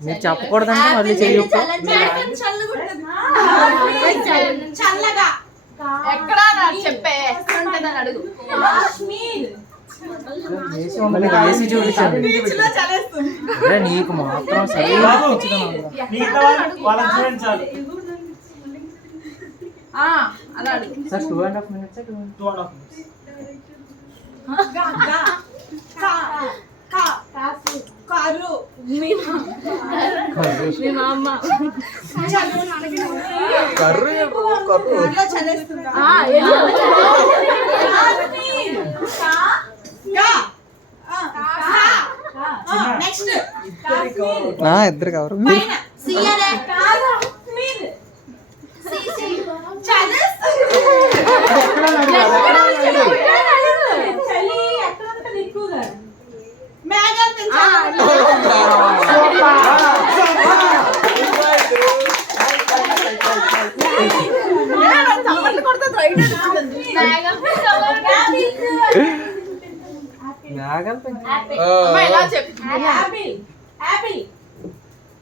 మీరు చెప్పకూడదంటే మళ్ళీ చెయ్యి వేసి చూపించాను నీకు మాత్రం సార్ 2.5 minutes 2.5 కారు ఇద్దరు కవరు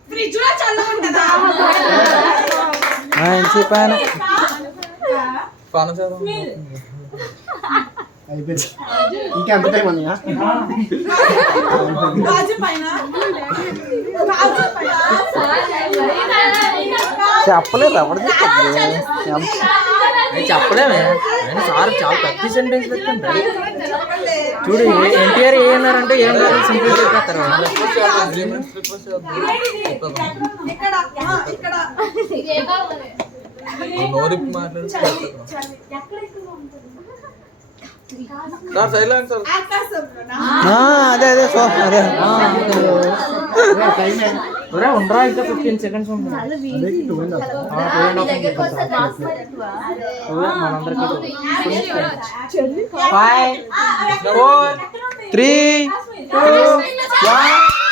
ఫ్రిడ్జ్ లో చల్లగా చెప్పాను ఇంకెంత టైం అన్నయ్య చెప్పలేదు ఎవరు చెప్పలేమే ఆయన సార్ చాలా పెద్ద సెంటెన్స్ పెట్టండి చూడు ఎన్టీఆర్ ఏమన్నారంటే ఏం కాదు సింపుల్ చెప్పేస్తారు అదే అదే ఉండరా ఇంకా 15 seconds మనందరికి 5 4 3 2 1